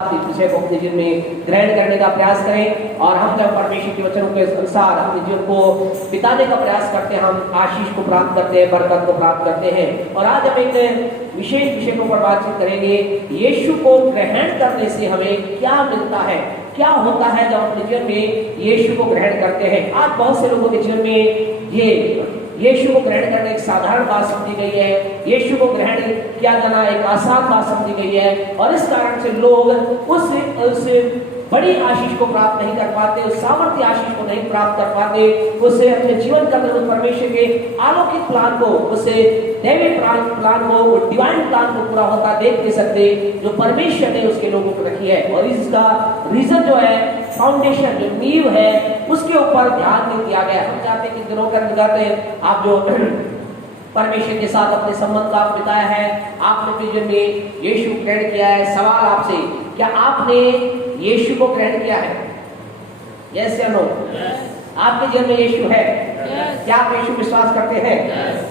विषय को अपने जीवन में ग्रहण करने का प्रयास करें और हम जब परमेश्वर के वचनों के अनुसार अपने जीवन को बिताने का प्रयास करते हैं, हम आशीष को प्राप्त करते हैं, बरकत को प्राप्त करते हैं। और आज हम एक विशेष विषय के ऊपर बातचीत करेंगे, यीशु को ग्रहण करने से हमें क्या मिलता है, क्या होता है जब अपने जीवन में यीशु को ग्रहण करते हैं। आज बहुत से लोगों के जीवन में ये यीशु को ग्रहण करना एक साधारण बात समझी गई है, यीशु को ग्रहण किया जाना एक आसान बात समझी गई है और इस कारण से लोग उस बड़ी आशीष को प्राप्त नहीं कर पाते, उस सामर्थ्य आशीष को नहीं प्राप्त कर पाते, उसे अपने जीवन का परमेश्वर के अलौकिक प्लान को, उसे दैवीय प्लान को, डिवाइन प्लान को पूरा होता देख नहीं सकते जो परमेश्वर ने उसके लोगों को रखी है। और इसका रीजन जो है, फाउंडेशन जो नींव है, उसके ऊपर ध्यान नहीं दिया गया। हम चाहते हैं कि दिनों के अंतर्गत आप जो परमेश्वर के साथ अपने संबंध का बिताया है, आपने अपने जीवन में यीशु ग्रहण किया है। सवाल आपसे, क्या आपने यीशु को ग्रहण किया है? यस या नो? आपके जीवन में यीशु है? क्या आप यीशु विश्वास करते हैं?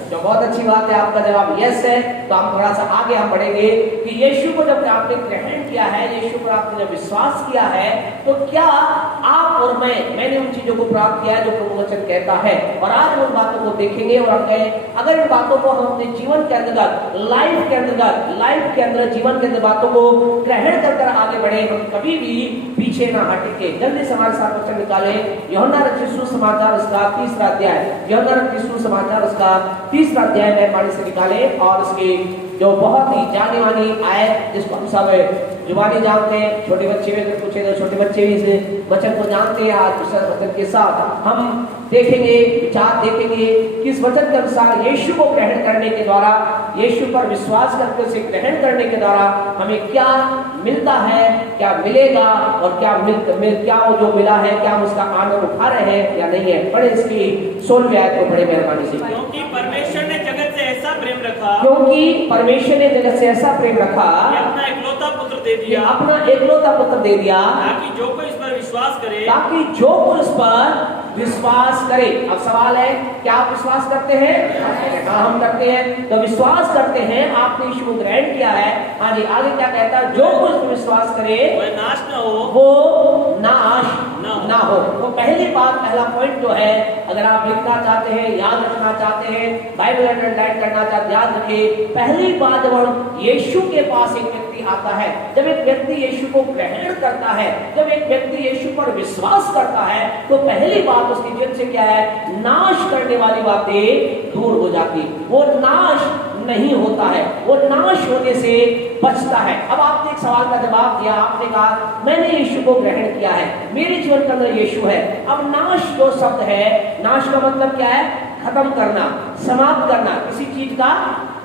तो बहुत अच्छी बात है, आपका जवाब यस है। तो हम थोड़ा सा आगे हम बढ़ेंगे कि यीशु को जब आपने ग्रहण किया है, यीशु पर आपने जब विश्वास किया है, तो क्या आप और मैंने उन चीजों को प्राप्त किया है जो प्रभु वचन कहता है। और आज उन बातों को देखेंगे और अगर इन बातों को हम अपने जीवन के अंतर्गत, लाइफ के अंदर जीवन के अंदर बातों को ग्रहण कर आगे बढ़े, हम कभी भी पीछे ना हटेंगे। जल्दी से हमारे साथ वचन निकाले, यूहन्ना रचित सुसमाचार उसका 3रा अध्याय, यूहन्ना रचित सुसमाचार उसका 3रा अध्याय में पानी से निकाले और उसके जो बहुत ही जाने मानी आयत जिसको हम सब जुबानी जानते हैं, छोटे बच्चे भी अगर पूछे तो छोटे बच्चे भी इस वचन को जानते हैं। आज इस वचन के साथ हम देखेंगे, विचार देखेंगे कि इस वचन के अनुसार यीशु को ग्रहण करने के द्वारा, यीशु पर विश्वास करके उसे ग्रहण करने के द्वारा हमें क्या मिलता है, क्या मिलेगा और क्या वो जो मिला है, क्या हम उसका आनंद उठा रहे हैं या नहीं है। बड़े इसकी 16वीं आयत को बड़े मेहरबानी से, क्योंकि परमेश्वर ने जगत से ऐसा प्रेम रखा, अपना इकलौता पुत्र दे दिया, ताकि जो कोई इस पर विश्वास करे, अब सवाल है, क्या आप विश्वास करते हैं? हाँ, हम करते हैं। तो विश्वास करते हैं, आपने यीशु को ग्रहण किया है। हाँ जी, आगे क्या कहता है? जो कोई इस पर विश्वास करे वह नाश न हो, वो नाश ना हो। तो पहली बात, पहला पॉइंट जो है, अगर आप लिखना चाहते हैं, याद रखना चाहते हैं, बाइबल अंडरलाइन करना चाहते हैं, याद रखिए, पहली बात जब हम यीशु के पास एक व्यक्ति आता है, जब एक व्यक्ति यीशु को ग्रहण करता है, जब एक व्यक्ति यीशु पर विश्वास करता है, तो पहली बात उसके जीवन से क्या है? नाश करने वाली बातें दूर हो जाती, वो नाश नहीं होता है, वो नाश होने से बचता है। अब आपने एक सवाल का जवाब दिया, आपने कहा मैंने यीशु को ग्रहण किया है, मेरे जीवन के अंदर यीशु है। अब नाश जो शब्द है, नाश का मतलब क्या है? खत्म करना, समाप्त करना, किसी चीज का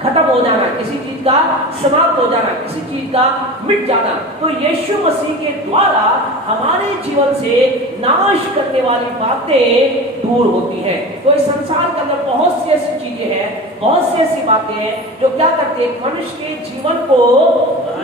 खत्म हो जाना, किसी चीज का समाप्त हो जाना, किसी चीज का मिट जाना। तो यीशु मसीह के द्वारा हमारे जीवन से नाश करने वाली बातें दूर होती हैं। तो इस संसार के अंदर बहुत सी ऐसी चीजें हैं, बहुत सी ऐसी बातें हैं जो क्या करती है? मनुष्य के जीवन को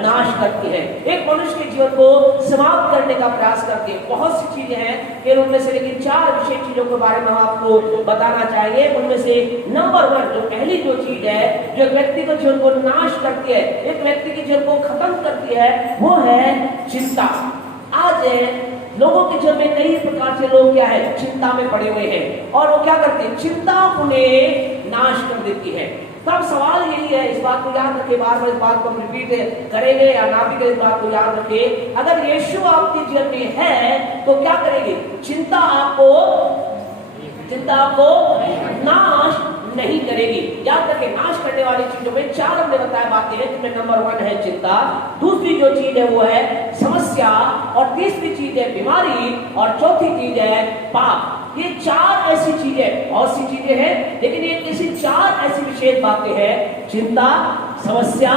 नाश करती है, एक मनुष्य के जीवन को समाप्त करने का प्रयास करती है। बहुत सी चीजें हैं, फिर उनमें से लेकिन 4 विशेष चीजों के बारे में हम आपको बताना चाहेंगे। उनमें से नंबर 1, जो पहली जो चीज है, जो एक व्यक्ति के जीवन को नाश करती है, एक व्यक्ति के जीवन को खत्म करती है, वो है चिंता। आज लोगों के जीवन में कई प्रकार से लोग क्या है? चिंता में पड़े हुए हैं और वो क्या करते हैं? चिंता उन्हें नाश कर देती है। तब सवाल यही है, इस बात को याद रखें, बार बार इस बात को रिपीट करेंगे या ना भी करें, इस बात को याद रखें, अगर यीशु आपके जीवन में है तो क्या करेंगे? चिंता आपको नाश नहीं करेगी। याद रखें, नाश करने वाली चीजों में 4 हमने बताया बातें हैं, जिसमें नंबर 1 है चिंता, दूसरी जो चीज है वो है समस्या, और तीसरी चीज है बीमारी, और चौथी चीज है पाप। ये 4 ऐसी चीजें, बहुत सी चीजें हैं, लेकिन ये ऐसी 4 ऐसी विशेष बातें हैं, चिंता, समस्या,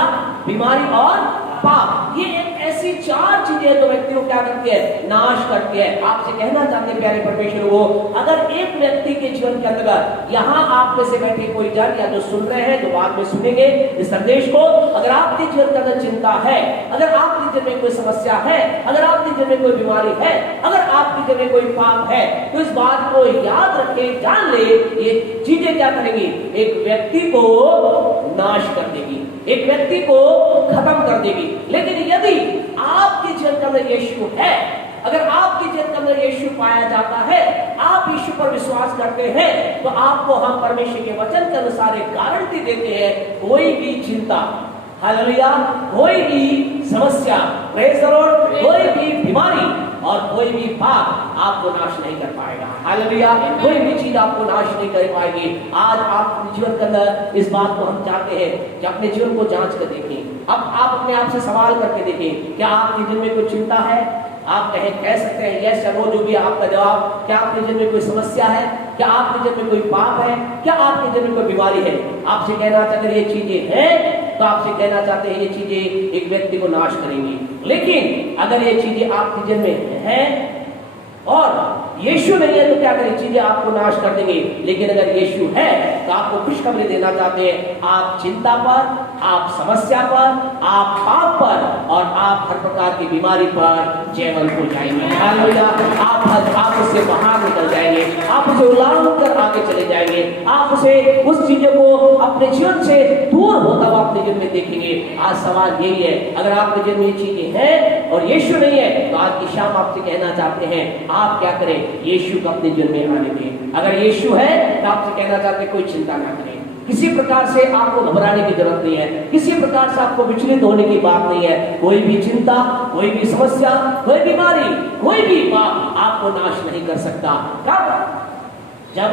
बीमारी और पाप। ये एक ऐसी 4 चीजें जो व्यक्ति को क्या करती है? नाश करती है। आपसे कहना चाहते हैं प्यारे परमेश्वर को, अगर एक व्यक्ति के जीवन के अंदर, यहाँ आप में से बैठे कोई जन या जो सुन रहे हैं, जो बाद में सुनेंगे इस संदेश को, अगर आपके जीवन के अंदर चिंता है, अगर आपके जीवन में कोई समस्या है, अगर आपके जीवन में कोई बीमारी है, अगर आपके जीवन में कोई पाप है, तो इस बात को याद रखें, जान ले, ये चीजें क्या करेंगी? एक व्यक्ति को नाश कर देगी, एक व्यक्ति को खत्म कर देगी। लेकिन यदि आपके जीवन अंदर यीशु है, अगर आपके जीवन के अंदर यीशु पाया जाता है, आप यीशु पर विश्वास करते हैं, तो आपको हम परमेश्वर के वचन के अनुसार एक गारंटी देते हैं, कोई भी चिंता, हालेलुया, कोई भी समस्या, प्रेज़ द लॉर्ड, कोई भी बीमारी और कोई भी पाप आपको नाश नहीं कर पाएगा। हालेलुया, कोई भी चीज आपको नाश नहीं कर पाएगी। आज आप अपने जीवन के अंदर इस बात को हम चाहते हैं कि अपने जीवन को जांच कर देखें। अब आप अपने आप से सवाल करके देखें, क्या आपके जीवन में कोई चिंता है? आप कह सकते हैं यस या नो, जो भी आपका जवाब। क्या आपके जीवन में कोई समस्या है? क्या आपके जीवन में कोई पाप है? क्या आपके जीवन में कोई बीमारी है? आपसे कहना चाहते हैं ये चीजें हैं, तो आपसे कहना चाहते हैं ये चीजें एक व्यक्ति को नाश करेंगी। लेकिन अगर ये चीजें आपके जीवन में हैं और यीशु नहीं है, तो क्या करें? चीजें आपको नाश कर देंगे। लेकिन अगर यीशु है तो आपको खुशखबरी देना चाहते हैं, आप चिंता पर, आप समस्या पर, आप पाप पर और आप हर प्रकार की बीमारी पर जयवंत हो जाएंगे। हालेलुया, आप उससे बाहर निकल जाएंगे, आप उसे उल्लंघन कर आगे चले जाएंगे, आप उसे उस चीजों को अपने जीवन से दूर होता हुआ अपने जीवन में देखेंगे। आज सवाल यही है, अगर आपके जीवन में ये चीजें हैं और यीशु नहीं है, तो आज की शाम आपसे कहना चाहते हैं, आप क्या करें? यीशु को अपने जीवन में आने दें। अगर यीशु है तो आपसे कहना चाहते हैं, कोई चिंता ना करें, किसी प्रकार से आपको घबराने की जरूरत नहीं है, किसी प्रकार से आपको विचलित होने की बात नहीं है। कोई भी चिंता, कोई भी समस्या, कोई बीमारी, कोई भी पाप आपको नाश नहीं कर सकता। कब? जब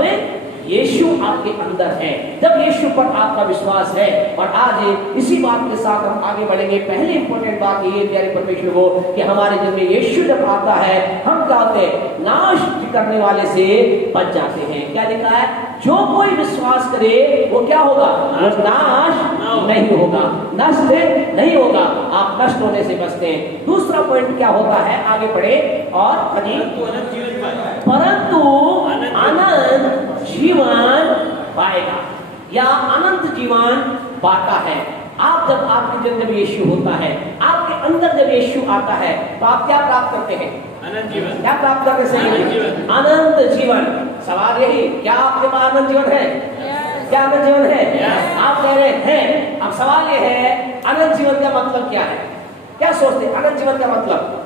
यीशु आपके अंदर है, जब यीशु पर आपका विश्वास है। और आज इसी बात के साथ हम आगे बढ़ेंगे। पहली इंपॉर्टेंट बात ये प्यारे परमेश्वर को कि हमारे जीवन में यीशु जब आता है, हम क्या होते हैं? नाश करने वाले से बच जाते हैं। क्या लिखा है? जो कोई विश्वास करे वो क्या होगा? वो नाश नहीं होगा, नष्ट नहीं होगा। आप नष्ट होने से बचते हैं। दूसरा पॉइंट क्या होता है? आगे बढ़े और परंतु अनंत जीवन पाएगा या अनंत जीवन पाता है। आप जब आपके जीवन में यीशु होता है, आपके अंदर जब यीशु आता है, तो आप क्या प्राप्त करते हैं? अनंत जीवन। क्या प्राप्त करते हैं? अनंत जीवन। सवाल यही, क्या आपके पास अनंत जीवन है? क्या अनंत जीवन है? आप कह रहे हैं। अब सवाल यह है, अनंत जीवन का मतलब क्या है? क्या सोचते हैं अनंत जीवन का मतलब?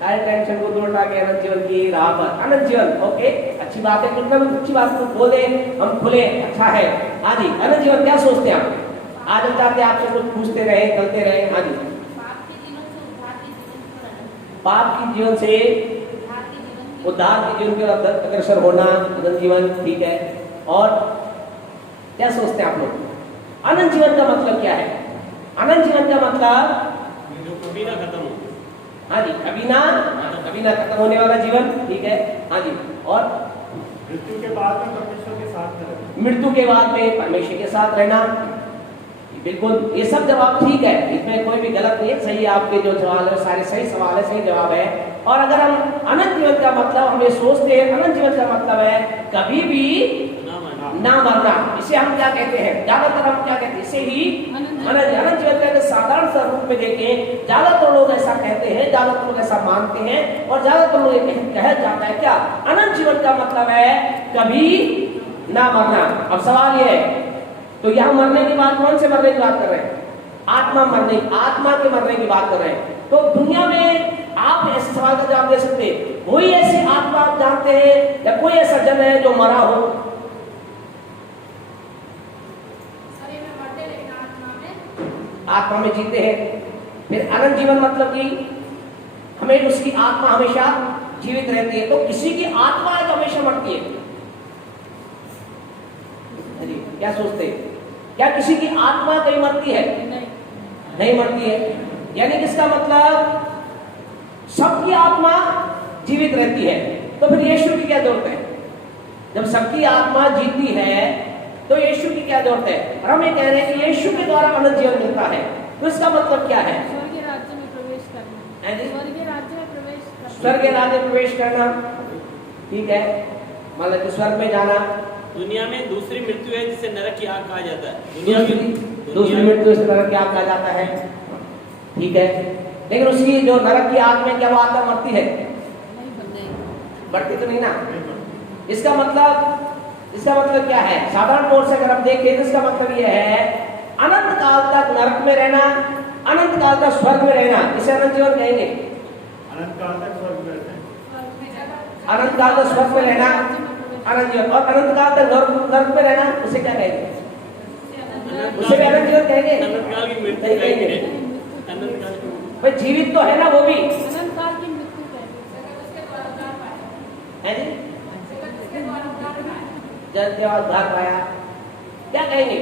सारे टेंशन को दूर हटा के अनंत जीवन की राह पर। अनंत जीवन, ओके, अच्छी बात है, कितना भी अच्छी बात को बोले, हम खुले, अच्छा है। हाँ जी, अनंत जीवन क्या सोचते हैं आप? आज हम चाहते हैं आपसे कुछ पूछते रहे, चलते रहे। हाँ जी, पाप की जीवन से उद्धार के जीवन के अग्रसर होना, अनंत जीवन, ठीक है। और क्या सोचते हैं आप लोग? अनंत जीवन का मतलब क्या है? अनंत जीवन का मतलब जो कभी ना खत्म हो। हाँ जी, कभी ना खत्म होने वाला जीवन, ठीक है। हाँ जी, और मृत्यु के बाद में परमेश्वर के साथ रहना। मृत्यु के बाद में परमेश्वर के साथ रहना, बिल्कुल, ये सब जवाब ठीक है, इसमें कोई भी गलत नहीं है, सही। आपके जो सवाल है सारे सही सवाल है, सही जवाब है। और अगर हम अनंत जीवन का मतलब हम ये सोचते हैं, अनंत जीवन का मतलब है कभी भी ना मरना। इसे हम क्या कहते हैं? ज्यादातर हम क्या कहते हैं? इसे ही अनंत जीवन का साधारण सा रूप में देखें, ज्यादातर लोग ऐसा कहते हैं, ज्यादातर लोग ऐसा मानते हैं, और ज्यादातर लोग ये कहा जाता है क्या? अनंत जीवन का मतलब है कभी ना मरना। अब सवाल ये है, तो यहाँ मरने की बात, कौन से मरने की बात कर रहे हैं? आत्मा मरने, आत्मा के मरने की बात कर रहे हैं। तो दुनिया में आप ऐसे सवाल का जवाब दे सकते हैं, कोई ऐसी आत्मा आप जानते हैं या कोई ऐसा जन है जो मरा हो? आत्मा में जीते हैं। फिर अनंत जीवन मतलब कि हमें उसकी आत्मा हमेशा जीवित रहती है। तो किसी की आत्मा है तो हमेशा मरती है। क्या सोचते हैं? क्या किसी की आत्मा कहीं मरती है? नहीं मरती है। यानी किसका मतलब सबकी आत्मा जीवित रहती है। तो फिर यीशु की क्या जरूरत है? जब सबकी आत्मा जीती है तो यीशु की क्या जरूरत है? और हम ये कह रहे हैं कि यीशु के द्वारा अनंत जीवन मिलता है। तो इसका मतलब क्या है? स्वर्गीय राज्य में प्रवेश करना। स्वर्गीय राज्य में प्रवेश करना। स्वर्गीय राज्य में प्रवेश करना, ठीक है। मतलब कि स्वर्ग में जाना। दुनिया में दूसरी मृत्यु है जिसे नरक की आग कहा जाता है। दूसरी मृत्यु से नरक की आग कहा जाता है, ठीक है। लेकिन उसकी जो नरक की आग में क्या वो आत्मा मरती है? बढ़ती तो नहीं ना। इसका मतलब क्या है? साधारण तौर से अगर हम देखें तो इसका मतलब यह है, अनंत काल तक नरक में रहना, अनंत काल तक स्वर्ग में रहना, इसे अनंत जीवन कहेंगे। अनंत काल तक स्वर्ग में रहते हैं। अनंत काल तक स्वर्ग में रहना अनंत जीवन, और अनंत काल तक नरक में रहना उसे क्या कहेंगे? उसे भी अनंत जीवन कहेंगे। अनंत काल की मृत्यु कहेंगे। अनंत काल की भाई जीवित तो है ना वो भी, अनंत काल की मृत्यु है जी, जल के बाद उद्धार पाया, क्या कहेंगे?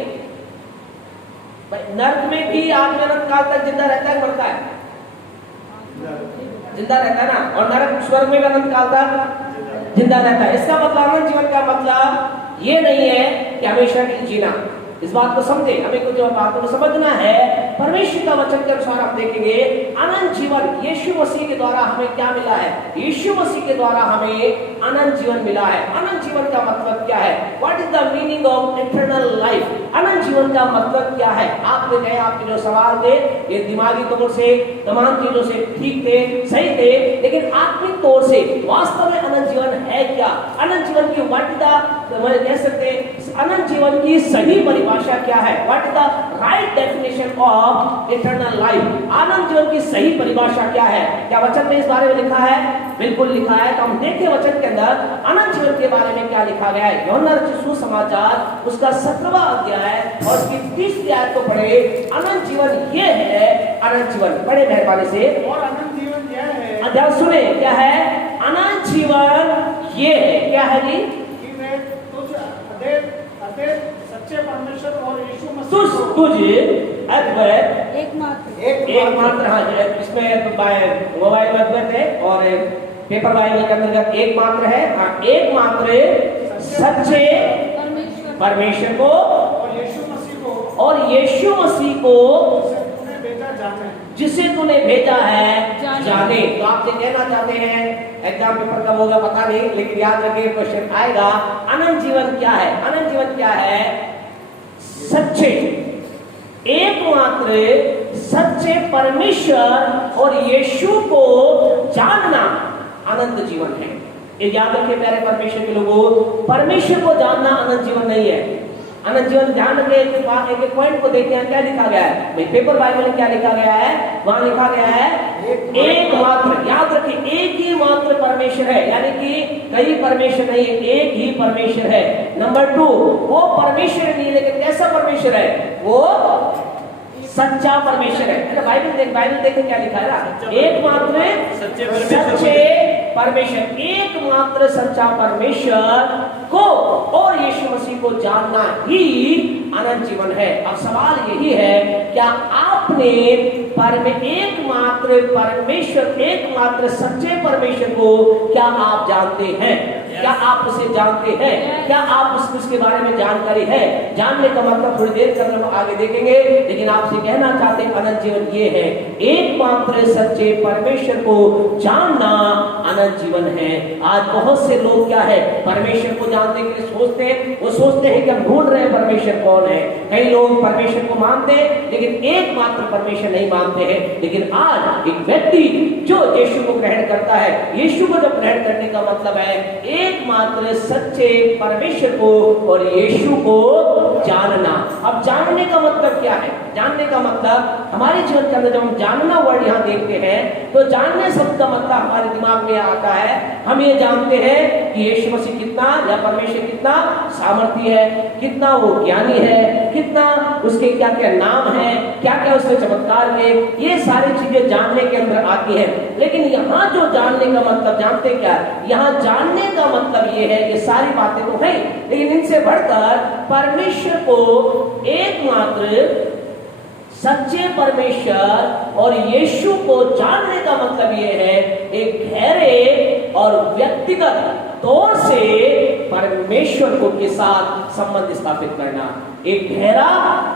भाई नरक में भी आदमी अनंत काल तक जिंदा रहता है, मरता है? जिंदा रहता है ना। और नरक स्वर्ग में भी अनंत काल तक जिंदा रहता है। इसका मतलब अनंत जीवन का मतलब ये नहीं है कि हमेशा के लिए जीना। इस बात को समझे, हमें कुछ बातों को समझना है। परमेश्वर का वचन के अनुसार आप देखेंगे अनंत जीवन यीशु मसीह के द्वारा हमें क्या मिला है? यीशु मसीह के द्वारा हमें अनंत जीवन मिला है। अनंत जीवन का मतलब क्या है? What is the meaning of eternal life? अनंत जीवन का मतलब क्या है? आपने कहे आपके जो सवाल थे ये दिमागी तौर से तमाम चीजों से ठीक थे, सही थे, लेकिन आत्मिक तौर से वास्तव में अनंत जीवन है क्या? अनंत जीवन की व्हाट इज द कह सकते हैं अनंत जीवन की सही परिभाषा क्या है? What is the right definition of eternal life? अनंत जीवन की सही परिभाषा क्या है? क्या वचन में इस बारे में लिखा है? बिल्कुल लिखा है। तो हम देखें वचन के अंदर अनंत जीवन के बारे में क्या लिखा गया है। यूहन्ना रचित सुसमाचार उसका 17वां अध्याय और उसकी 30वीं आयत को पढ़े। अनंत जीवन ये है, अनंत जीवन बड़े मेहरबानी से, और अनंत जीवन यह है, अध्याय सुने क्या है? अनंत जीवन ये है, क्या है जी? कि वे तुझ अद्वैत सच्चे परमेश्वर और यीशु मसीह तुझे अद्वैत एकमात्र एकमात्र, हाँ इसमें तो मोबाइल में अद्वैत है और पेपर बाइबल के अंतर्गत एकमात्र है। हाँ एकमात्र सच्चे परमेश्वर को और यीशु मसीह को, और यीशु मसीह को तूने भेजा जाने। जिसे तूने भेजा है जाने। तो आपसे कहना चाहते हैं, एग्जाम पेपर कब होगा पता नहीं, लेकिन याद रखिए क्वेश्चन आएगा। अनंत जीवन क्या है? अनंत जीवन क्या है? सच्चे एकमात्र सच्चे परमेश्वर और यीशु को जानना अनंत जीवन है। ये याद रखिए प्यारे परमेश्वर के लोगों, परमेश्वर को जानना अनंत जीवन नहीं है। अनंत जीवन ध्यान रखिए, एक पॉइंट को देखते हैं क्या लिखा गया है। भाई पेपर बाइबल में क्या लिखा गया है? वहां लिखा गया है एकमात्र। याद रखिए एक ही मात्र परमेश्वर है, यानी कि कई परमेश्वर नहीं है, एक ही परमेश्वर है। नंबर 2 वो परमेश्वर नहीं है, लेकिन कैसा परमेश्वर है? वो सच्चा परमेश्वर है। बाइबल देखें क्या लिखा है ना, एकमात्र सच्चे परमेश्वर, एकमात्र सच्चा परमेश्वर को और यीशु मसीह को जानना ही अनंत जीवन है। अब सवाल यही है, क्या आपने एकमात्र परमेश्वर, एकमात्र सच्चे परमेश्वर को क्या आप जानते हैं? क्या आप उसे जानते हैं? क्या आप उसके बारे में जानकारी है? जानने का मतलब थोड़ी देर कर हम आगे देखेंगे, लेकिन आपसे कहना चाहते हैं अनंत जीवन ये है, एकमात्र सच्चे परमेश्वर को जानना अनंत जीवन है। आज बहुत से लोग क्या है, परमेश्वर को जानने के लिए सोचते हैं, वो सोचते हैं कि हम ढूंढ रहे हैं परमेश्वर कौन है। कई लोग परमेश्वर को मानते हैं लेकिन एकमात्र परमेश्वर नहीं मानते हैं। लेकिन आज एक व्यक्ति जो यीशु को ग्रहण करता है, यीशु को जब ग्रहण करने का मतलब है एकमात्र सच्चे परमेश्वर को और यीशु को जानना। अब जानने का मतलब क्या है? जानने का मतलब हमारे जीवन के अंदर जब हम जानना वर्ड यहाँ देखते हैं तो जानने शब्द का मतलब हमारे दिमाग में आता है, हम ये जानते हैं कि यीशु मसीह कितना या परमेश्वर कितना सामर्थी है, कितना वो ज्ञानी है, कितना उसके क्या क्या नाम है, क्या क्या उसके चमत्कार के, ये सारी चीजें जानने के अंदर आती है। लेकिन यहाँ जो जानने का मतलब जानते क्या, यहाँ जानने का मतलब ये है, ये सारी बातें तो है, लेकिन इनसे बढ़कर परमेश्वर को एकमात्र सच्चे परमेश्वर और यीशु को जानने का मतलब ये है, एक गहरे और व्यक्तिगत तौर से परमेश्वर को के साथ संबंध स्थापित करना। एक गहरा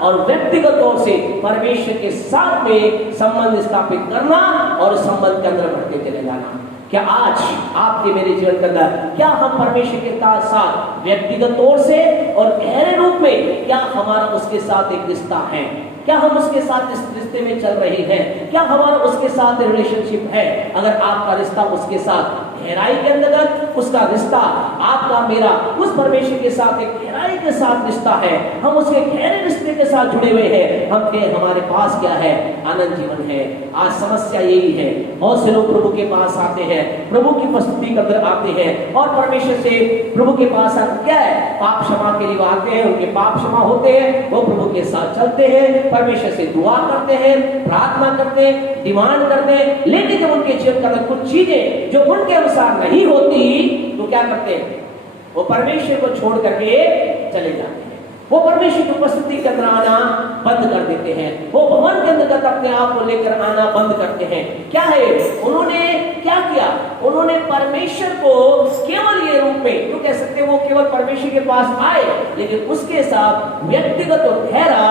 और व्यक्तिगत तौर से परमेश्वर के साथ में संबंध स्थापित करना और संबंध के अंदर बढ़ते चले जाना। क्या आज आपके मेरे जीवन के अंदर क्या हम परमेश्वर के साथ व्यक्तिगत तौर से और गहरे रूप में क्या हमारा उसके साथ एक रिश्ता है? क्या हम उसके साथ इस रिश्ते में चल रहे हैं, क्या हमारा उसके साथ रिलेशनशिप है। अगर आपका रिश्ता उसके साथ गहराई के अंतर्गत, उसका रिश्ता आपका मेरा उस परमेश्वर के साथ एक गहराई के साथ रिश्ता है, हम उसके गहरे रिश्ते के साथ जुड़े हुए हैं, हमारे पास क्या है, अनंत जीवन है। आज समस्या यही है, बहुत से लोग प्रभु के पास आते हैं, प्रभु की उपस्थिति के अंदर आते हैं और परमेश्वर से प्रभु के पास आकर क्या है, पाप क्षमा के लिए आते हैं, उनके पाप क्षमा होते हैं, वो प्रभु के साथ चलते हैं, परमेश्वर से दुआ करते हैं, प्रार्थना करते हैं, डिमांड करते हैं, लेकिन जब उनके जीवन के अंदर कुछ चीजें जो उनके अनुसार नहीं होती तो क्या करते हैं, वो परमेश्वर को छोड़ करके चले जाते हैं, वो परमेश्वर की उपस्थिति के अंदर आना बंद कर देते हैं, वो भवन के अंदर अपने आप को लेकर आना बंद करते हैं। क्या है, उन्होंने क्या किया, उन्होंने परमेश्वर को केवल ये रूप में, तो कह सकते हैं वो केवल परमेश्वर के पास आए, लेकिन उसके साथ व्यक्तिगत और गहरा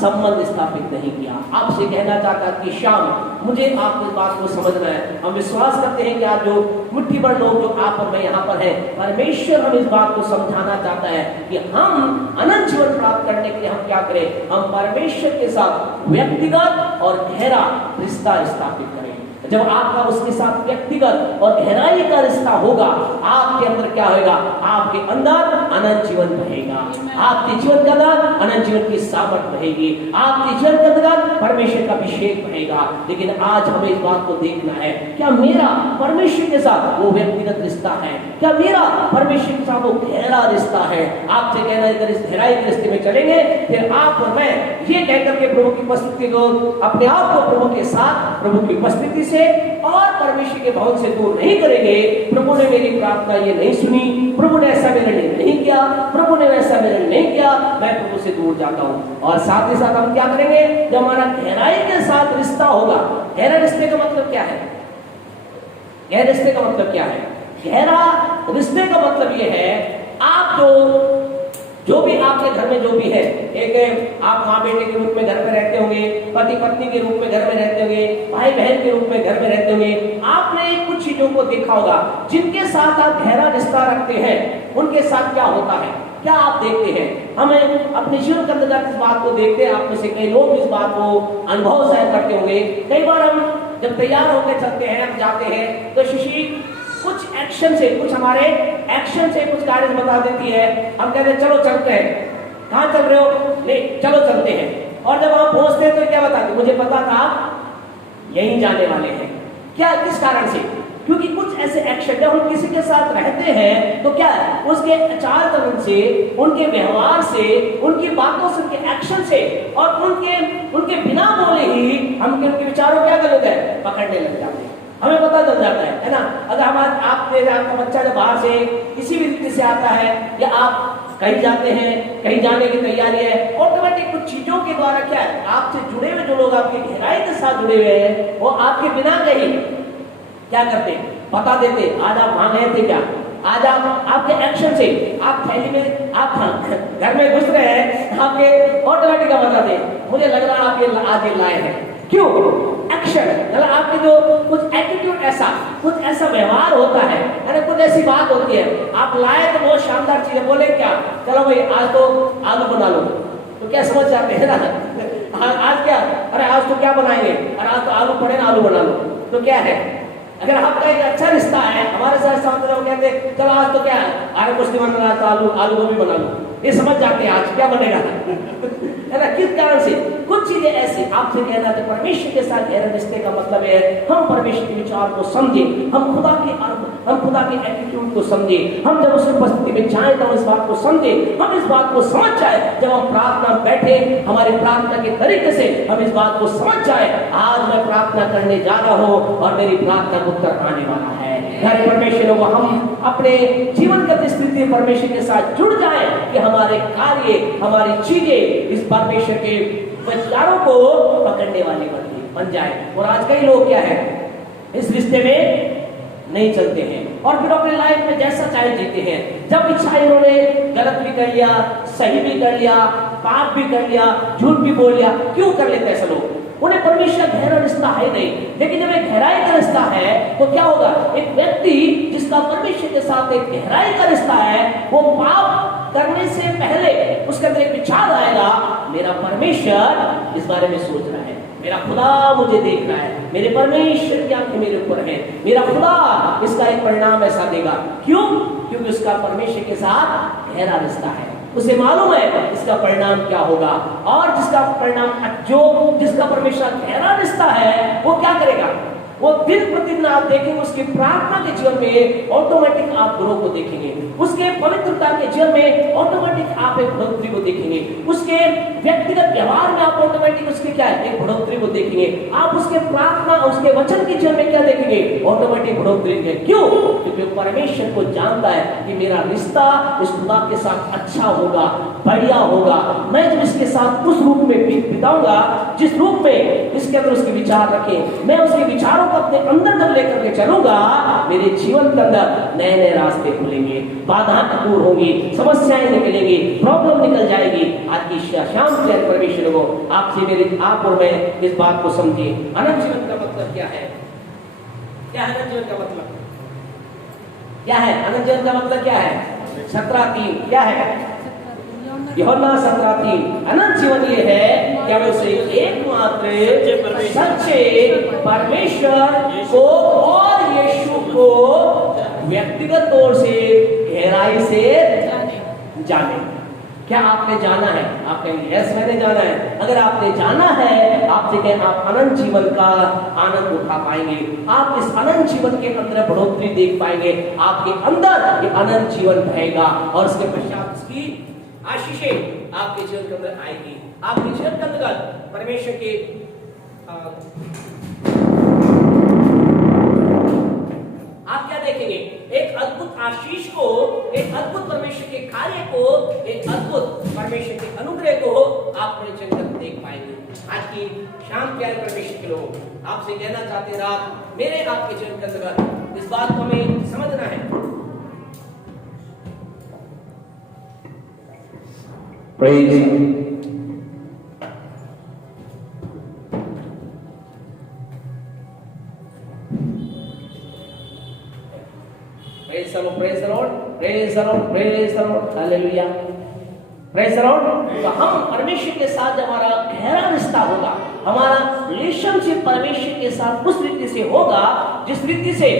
संबंध स्थापित नहीं किया। आपसे कहना चाहता कि शाम मुझे आपकी बात को समझना है। हम विश्वास करते हैं कि आप जो मुट्ठी भर लोग जो आप और मैं यहाँ पर हैं, परमेश्वर हम इस बात को समझाना चाहता है कि हम अनंत जीवन प्राप्त करने के लिए हम क्या करें, हम परमेश्वर के साथ व्यक्तिगत और गहरा रिश्ता स्थापित करें। जब आपका उसके साथ व्यक्तिगत और गहराई का रिश्ता होगा, आपके अंदर क्या होगा, आपके अंदर अनंत जीवन बहेगा, आपके जीवन के अंदर अनंत जीवन की सामर्थ बहेगी, आपके जीवन के अंदर परमेश्वर का अभिषेक बहेगा। लेकिन आज हमें इस बात को देखना है, क्या मेरा परमेश्वर के साथ वो व्यक्तिगत रिश्ता है, क्या मेरा परमेश्वर के साथ वो गहरा रिश्ता है। आपसे कहना है, अगर इस गहराई के रिश्ते में चलेंगे, फिर आप और मैं ये कहकर के प्रभु की उपस्थिति को, अपने आप को प्रभु के साथ, प्रभु की उपस्थिति से और परमेश्वर के भवन से दूर नहीं करेंगे। प्रभु ने मेरी प्रार्थना ये नहीं सुनी, प्रभु ने ऐसा मेरे लिए नहीं किया, प्रभु ने वैसा मेरे लिए नहीं किया, मैं प्रभु से दूर जाता हूँ। और साथ ही साथ हम क्या करेंगे, जब हमारा गहराई के साथ रिश्ता होगा। गहरा रिश्ते का मतलब क्या है, गहरे रिश्ते का मतलब क्या है, गहरा रिश्ते का मतलब ये है, आप जो भी आपके घर में जो भी है, एक आप माँ बेटे के रूप में घर में रहते होंगे, पति पत्नी के रूप में घर में रहते होंगे, भाई बहन के रूप में घर में रहते होंगे, आपने कुछ चीजों को देखा होगा, जिनके साथ आप गहरा रिश्ता रखते हैं उनके साथ क्या होता है, क्या आप देखते हैं। हमें अपने जीवन के अंदर इस बात को देखते हैं, आप में से कई लोग इस बात को अनुभव शायद करते होंगे। कई बार हम जब तैयार होकर चलते हैं, हम जाते हैं, तो शिशी कुछ एक्शन से, कुछ हमारे एक्शन से कुछ कार्य बता देती है, हम कहते हैं चलो चलते हैं। कहाँ चल रहे हो, नहीं चलो चलते हैं। और जब आप पहुंचते हैं तो क्या बताते, मुझे पता था यहीं जाने वाले हैं। क्या, किस कारण से, क्योंकि कुछ ऐसे एक्शन, जब हम किसी के साथ रहते हैं तो क्या है, उसके आचार चलन से, उनके व्यवहार से, उनकी बातों से, उनके एक्शन से और उनके बिना बोले ही हम उनके विचारों क्या कर लेते हैं, पकड़ने लग जाते हैं, हमें पता चल जाता है ना। अगर आपका बच्चा जब बाहर से किसी भी रीति से आता है, या आप कहीं जाते हैं, कहीं जाने की तैयारी है, ऑटोमेटिक कुछ चीजों के द्वारा क्या है, आपसे जुड़े हुए जो लोग आपकी गहराई के साथ जुड़े हुए हैं, वो आपके बिना कहीं क्या करते हैं, बता देते, आज आप वहां गए थे क्या, आज आप आपके एक्शन से, आप थैली में, आप घर में घुस रहे हैं, आपके ऑटोमेटिक बता दे, मुझे लग रहा है आप ये आज लाए हैं। क्यों, एक्शन, मतलब आपके जो कुछ एटीट्यूड, ऐसा कुछ ऐसा व्यवहार होता है, अरे कुछ ऐसी बात होती है, आप लाए तो बहुत शानदार चीज है, बोले क्या, चलो भाई आज तो आलू बना लो, तो क्या समझ जाते हैं ना, आज क्या, अरे आज तो क्या बनाएंगे, अरे आज तो आलू पड़े ना, आलू बना लो, तो क्या है। अगर आपका एक अच्छा रिश्ता है, हमारे साथ सामने लोग कहते हैं चलो आज तो क्या है, आज कुछ नहीं बना तो आलू गोभी बना लो, ये समझ जाते हैं आज क्या बनेगा है ना। किस कारण से, कुछ चीजें ऐसी आपसे कहना है, परमेश्वर के साथ गहरे रिश्ते का मतलब है हम परमेश्वर के विचार को समझे, हम खुदा के एटीट्यूड को समझे, हम जब उसकी उपस्थिति में जाए तो हम इस बात को समझे, हम इस बात को समझ जाए, जब हम प्रार्थना बैठे, हमारी प्रार्थना के तरीके से हम इस बात को समझ जाए, आज मैं प्रार्थना करने जा रहा हूँ और मेरी प्रार्थना का उत्तर आने वाला है। घर परमेश्वर को हम अपने जीवन की स्थिति परमेश्वर के साथ जुड़ जाए कि हमारे कार्य, हमारी चीजें इस परमेश्वर के विचारों को पकड़ने वाली बन जाए। और आज कई लोग क्या है, इस रिश्ते में नहीं चलते हैं और फिर अपने लाइफ में जैसा चाहे जीते हैं। जब इच्छा इन्होंने गलत भी कर लिया, सही भी कर लिया, पाप भी कर लिया, झूठ भी बोल लिया। क्यों कर लेते ऐसे लोग? उन्हें परमेश्वर गहरा रिश्ता है नहीं। लेकिन जब एक गहराई का रिश्ता है तो क्या होगा, एक व्यक्ति जिसका परमेश्वर के साथ एक गहराई का रिश्ता है, वो पाप करने से पहले उसके अंदर एक विचार आएगा, मेरा परमेश्वर इस बारे में सोच रहा है, मेरा खुदा मुझे देख रहा है, मेरे परमेश्वर की आंखें मेरे ऊपर है, मेरा खुदा इसका एक परिणाम ऐसा देगा। क्यों? क्योंकि उसका परमेश्वर के साथ गहरा रिश्ता है, उसे मालूम है इसका परिणाम क्या होगा। और जिसका परमेश्वर गहरा रिश्ता है वो क्या करेगा, वो दिन प्रतिदिन आप देखेंगे उसके प्रार्थना के जीवन में ऑटोमेटिक आप ग्रो को देखेंगे, उसके पवित्रता के जीवन में ऑटोमेटिक आप एक बढ़ोतरी को देखेंगे, उसके व्यक्तिगत व्यवहार में आप ऑटोमेटिक उसके क्या है एक बढ़ोतरी को देखेंगे, आप उसके प्रार्थना उसके वचन के जीवन में क्या देखेंगे ऑटोमेटिक बढ़ोतरी है। क्यों? क्योंकि परमेश्वर को जानता है कि मेरा रिश्ता इस खुदा के साथ अच्छा होगा, बढ़िया होगा। मैं जब इसके साथ उस रूप में बिताऊंगा जिस रूप में इसके अंदर उसके विचार रखे, मैं उसके विचारों को अपने अंदर जब लेकर के चलूंगा, मेरे जीवन के अंदर नए नए रास्ते खुलेंगे, बाधाएं दूर होंगी, समस्याएं निकलेंगी, प्रॉब्लम निकल जाएगी। आज की शाम से परमेश्वर को आपसे मेरे आप और मैं इस बात को समझे। अनंत जीवन का मतलब क्या है? क्या है अनंत जीवन का मतलब? क्या है अनंत जीवन का मतलब? क्या है 17:3 क्या है? यूहन्ना 17:3 अनंत जीवन ये है कि हमें उसे एकमात्र सच्चे परमेश्वर को और यीशु को व्यक्तिगत तौर से गहराई से जाने। क्या आपने जाना है? आपने यस मैंने जाना है। अगर आपने जाना है, आप देखें आप अनंत जीवन का आनंद उठा पाएंगे, आप इस अनंत जीवन के अंदर बढ़ोतरी देख पाएंगे, आपके अंदर ये अनंत जीवन रहेगा और उसके पश्चात उसकी आशीषें आपके जीवन के अंदर आएगी। आपके जीवन के अंदर परमेश्वर के आप क्या देखेंगे? एक अद्भुत आशीष को, एक अद्भुत परमेश्वर के कार्य को, एक अद्भुत परमेश्वर के अनुग्रह को आप अपने जीवन में देख पाएंगे। आज की शाम प्यारे परमेश्वर के लोग आपसे कहना चाहते रात मेरे आपके जीवन के अंदर इस बात को हमें समझना है। Praise the Lord, praise the Lord, praise the Lord, praise the Lord, hallelujah, praise the Lord। तो हम परमेश्वर के साथ जब हमारा गहरा रिश्ता होगा, हमारा रिलेशनशिप परमेश्वर के साथ उस रीति से होगा जिस रीति से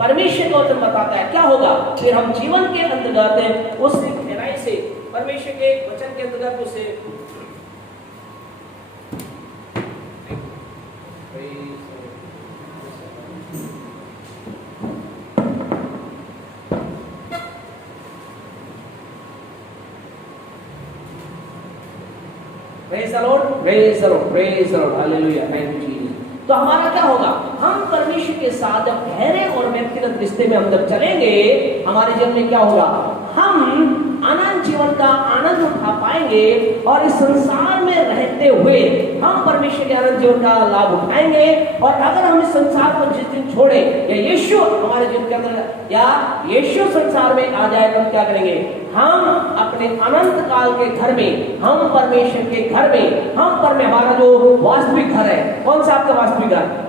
परमेश्वर को बताता है, क्या होगा? फिर हम जीवन के अंतर्गत उस गहराई से परमेश्वर के वचन के अंतर्गत उसे Praise the Lord, praise the Lord, praise the Lord, hallelujah, thank you Jesus। तो हमारा क्या होगा? हम परमेश्वर के साथ जब गहरे और व्यक्तिगत रिश्ते में अंदर चलेंगे, हमारे जीवन में क्या होगा? हम अनंत जीवन का आनंद उठा पाएंगे और इस संसार में रहते हुए हम परमेश्वर के अनंत जीवन का लाभ उठाएंगे। और अगर हम इस संसार को जिस दिन छोड़े या यीशु हमारे जीवन के अंदर या यीशु संसार में आ जाए तो हम क्या करेंगे? हम अपने अनंत काल के घर में, हम परमेश्वर के घर में, हम पर में हमारा जो वास्तविक घर है, कौन सा आपका वास्तविक घर?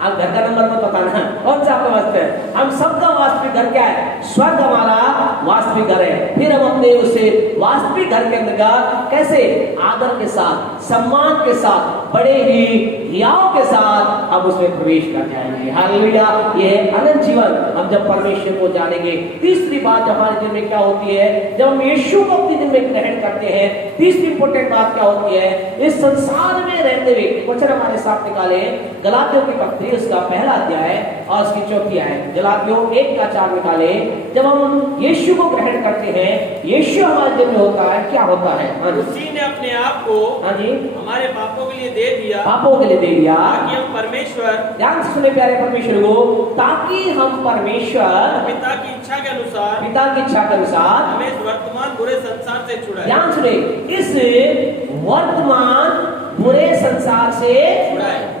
आप घर का नंबर मत बताना, कौन सा आपका वास्तविक है? हम सबका वास्तविक घर क्या है? स्वर्ग हमारा वास्तविक घर है। फिर हम अपने उसे वास्तविक घर के अंदर कैसे आदर के साथ, सम्मान के साथ, बड़े ही हियाव के साथ हम उसमें प्रवेश कर जाएंगे। हालेलुया, ये है अनंत जीवन। हम जब परमेश्वर को जानेंगे। तीसरी बात हमारे दिन में क्या होती है? जब हम यीशु को अपने दिन में ग्रहण करते हैं, तीसरी इंपोर्टेंट बात क्या होती है? इस संसार में रहते हुए वचन हमारे साथ निकाले गलातियों की पत्री उसका पहला अध्याय और उसकी चौथी आयत। गलातियों 1:4 निकाले। जब हम यीशु को ग्रहण करते हैं, यीशु हमारे दिन में होता है, क्या होता है? उसी ने अपने आप को हाँ जी हमारे पापों के लिए दे दिया, पापों के लिए दे दिया, ताकि हम परमेश्वर, ध्यान से सुने प्यारे परमेश्वर को, ताकि हम परमेश्वर पिता की इच्छा के अनुसार, पिता की इच्छा के अनुसार हमें इस वर्तमान बुरे संसार से छुड़ाए। ध्यान सुने, इस वर्तमान बुरे संसार से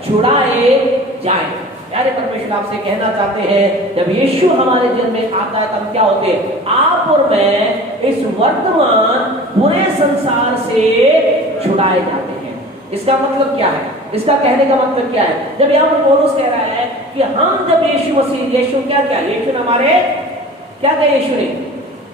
छुड़ाए जाए। प्यारे परमेश्वर आपसे कहना चाहते हैं, जब यीशु हमारे जीवन में आता है तब क्या होते हैं? आप और मैं इस वर्तमान बुरे संसार से छुड़ाए जाते हैं। इसका मतलब क्या है? इसका कहने का मतलब क्या है? जब यहाँ पर पौलुस कह रहा है कि हम जब यीशु मसीह, यीशु क्या क्या? यीशु ने हमारे क्या कहा? यीशु ने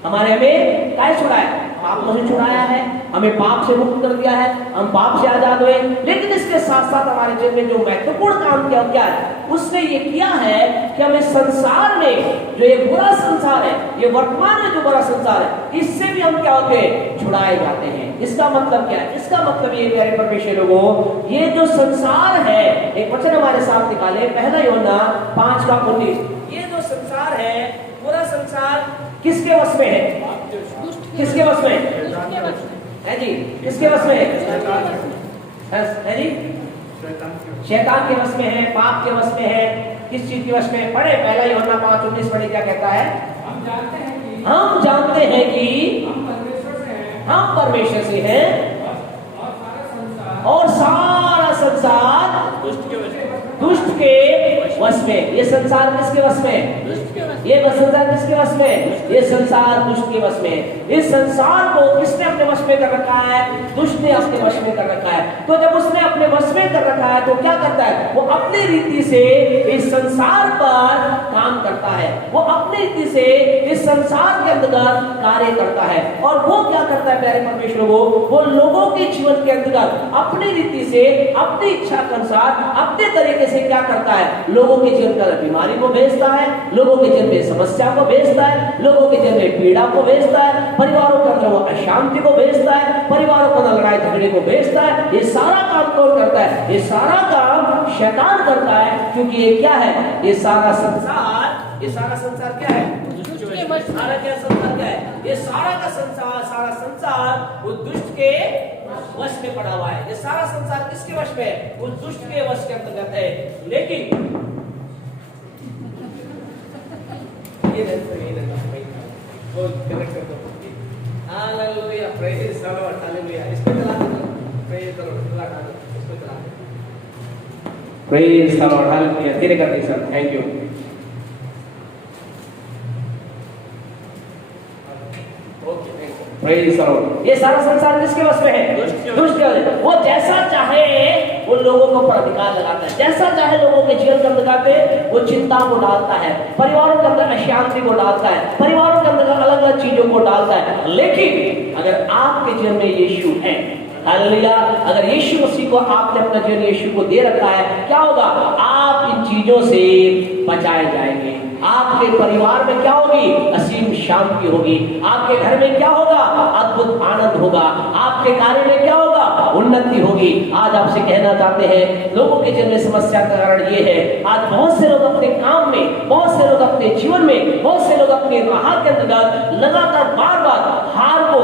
हमारे हमें क्या छुड़ाया? पापों से छुड़ाया है, हमें पाप से मुक्त कर दिया है, हम पाप से आजाद हुए। लेकिन इसके साथ साथ हमारे जीवन में जो महत्वपूर्ण काम किया क्या है? उसने ये किया है कि हमें संसार में जो ये बुरा संसार है, ये वर्तमान में जो बुरा संसार है, इससे भी हम क्या होते हैं? छुड़ाए जाते हैं। इसका मतलब क्या है? इसका मतलब ये प्यारे परमेश्वर लोगों, ये जो संसार है, एक वचन हमारे साथ निकाले, पहला यूहन्ना 5:19। ये जो संसार है, पूरा संसार किसके वश में है? किसके वश में है जी? किसके वश में है जी? शैतान के वश में है, पाप के वश में है। किस चीज के वश में? पढ़े पहला यूहन्ना 5:19 पढ़े, क्या कहता है? हम जानते हैं कि हम परमेश्वर से हैं और सारा संसार दुष्ट के वश में। ये संसार किसके वश में? ये संसार किसके वश में? ये संसार दुष्ट के वश में। इस संसार को किसने अपने वश में कर रखा है? दुष्ट ने अपने वश में कर रखा है। तो जब उसने अपने वश में कर रखा है तो क्या करता है? वो अपनी रीति से इस संसार पर काम करता है, वो अपनी रीति से इस संसार के अंतर्गत कार्य करता है। और वो क्या करता है प्यारे परमेश्वर? वो लोगों के जीवन के अंतर्गत अपनी रीति से, अपनी इच्छा के अनुसार, अपने तरीके से क्या करता है? लोगों के जीवन का बीमारी को भेजता है, लोगों के जीवन में समस्या को भेजता है, लोगों के जीवन में पीड़ा को भेजता है, परिवारों के अंदर वो अशांति को भेजता है, परिवारों के अंदर लड़ाई झगड़े को भेजता है। ये सारा काम कौन करता है? ये सारा काम शैतान करता है। क्योंकि ये क्या है? ये सारा संसार, ये सारा संसार क्या है? सारा क्या संसार क्या है? ये सारा का संसार, सारा संसार वो दुष्ट के वश में पड़ा हुआ है। ये सारा संसार किसके वश में है? उस दुष्ट के वश के अंतर्गत है। लेकिन ये वो कनेक्ट कर दो। Hallelujah, praise the Lord, hallelujah. इसको चला दो, प्रेज द लॉर्ड, चला दो, इसको चला दो। Praise the Lord, hallelujah. धीरे कर दी सर, थैंक यू। ये सारा संसार किसके वश में है? दुष्ट के। वो जैसा चाहे उन लोगों के ऊपर अधिकार लगाता है, जैसा चाहे लोगों के जीवन के अंदर पे वो चिंता को डालता है, परिवारों के अंदर अशांति को डालता है, परिवारों के अंदर अलग अलग चीजों को डालता है। लेकिन अगर आपके जीवन में यीशु है, हालेलुया, अगर यीशु मसीह को आपने अपना जीवन यीशु को दे रखा है, क्या होगा? आप इन चीजों से बचाए जाएंगे। आपके परिवार में क्या होगी? असीम शांति होगी। आपके घर में क्या होगा? अद्भुत आनंद होगा। आपके कार्य में क्या होगा? उन्नति होगी। आज आपसे कहना चाहते हैं, लोगों के जीवन में समस्या का कारण ये है, आज बहुत से लोग अपने काम में, बहुत से लोग अपने जीवन में, बहुत से लोग अपने राह के अंतर्गत लगातार बार बार हार को,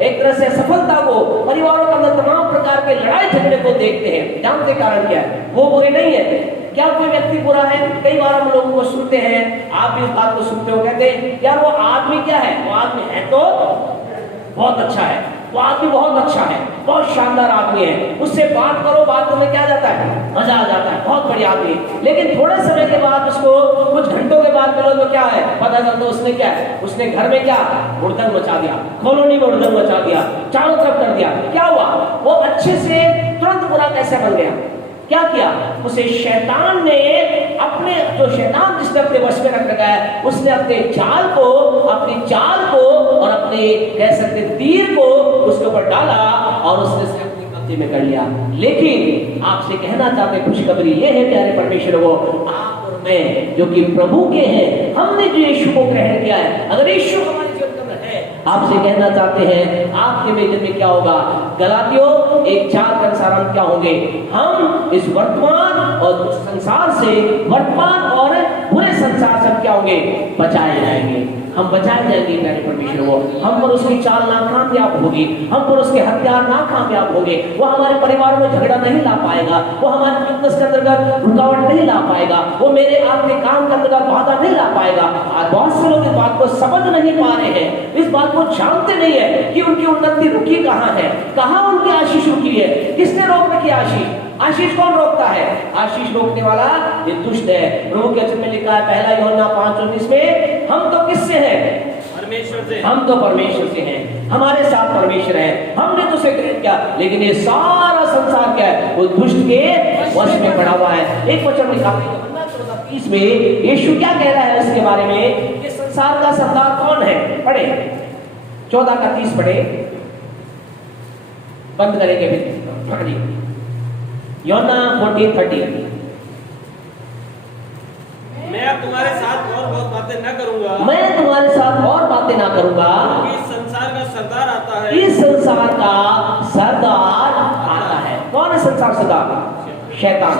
एक तरह से सफलता को, परिवारों के अंदर तमाम प्रकार के लड़ाई झगड़े को देखते हैं। जानते कारण क्या है? वो बुरे नहीं है। क्या कोई व्यक्ति बुरा है? कई बार हम लोगों को सुनते हैं, आप भी इस बात को सुनते हो, कहते हैं यार वो आदमी क्या है? वो आदमी है तो बहुत अच्छा है, वो आदमी बहुत अच्छा है, बहुत शानदार आदमी है, उससे बात करो, बात करने क्या जाता है? मजा आ जाता है, बहुत बढ़िया आदमी। लेकिन थोड़े समय के बाद उसको, कुछ घंटों के बाद मिलो तो क्या है? पता चलता उसने क्या है? उसने घर में क्या हुड़दंग मचा दिया, कॉलोनी में हुड़दंग मचा दिया, चारों तरफ कर दिया। क्या हुआ? वो अच्छे से तुरंत बुरा कैसे बन गया? क्या किया? उसे शैतान ने अपने, जो शैतान जिसने अपने वश में रख रखा है, उसने अपने जाल को, अपनी चाल को और अपने कह सकते तीर को उसके ऊपर डाला और उसने से अपने कब्जे में कर लिया। लेकिन आपसे कहना चाहते खुशखबरी ये है प्यारे परमेश्वर को, आप और मैं जो कि प्रभु के हैं, हमने जो यीशु को ग्रहण किया है, अगर यीशु हमारे जीवन में है, आपसे कहना चाहते हैं आपके वेतन में क्या होगा? गलातियों 1:4 के अनुसार हम क्या होंगे? हम इस वर्तमान और संसार से, वर्तमान और बुरे संसार से क्या होंगे? बचाए जाएंगे। हम बचाए जाएंगे प्यारे परमेश्वर को। हम पर उसकी चाल नाकामयाब होगी, हम पर उसके हथियार नाकामयाब होंगे। वो हमारे परिवार में झगड़ा नहीं ला पाएगा, वो हमारे बिजनेस के अंतर्गत रुकावट नहीं ला पाएगा, वो मेरे आपके काम के अंतर्गत बाधा नहीं ला पाएगा। आज बहुत से लोग इस बात को समझ नहीं पा रहे हैं, इस बात को जानते नहीं है कि उनकी उन्नति रुकी कहाँ है, कहाँ उनकी आशीष रुकी है, किसने रोक रखी आशीष? आशीष कौन रोकता है? आशीष रोकने वाला ये दुष्ट है। प्रभु के वचन में लिखा है पहला यूहन्ना 5:19 में, हम तो किससे हैं? परमेश्वर से। हम तो परमेश्वर से हैं, हमारे साथ परमेश्वर है, हमने तो उसे ग्रहण किया। लेकिन ये सारा संसार क्या है? वो दुष्ट के वश में पड़ा हुआ है। एक वचन लिखा है यूहन्ना 14:30 में, यीशु क्या कह रहा है इसके बारे में? संसार का सरदार कौन है? पढ़े 14 का 30 पढ़े, बंद करेंगे फिर। हाँ जी, यूहन्ना 14:30। मैं अब तुम्हारे साथ और बहुत बातें न करूंगा, मैं तुम्हारे साथ और बातें ना करूंगा, इस संसार का सरदार आता है, इस संसार का सरदार आता है। कौन है संसार सरदार? शैतान,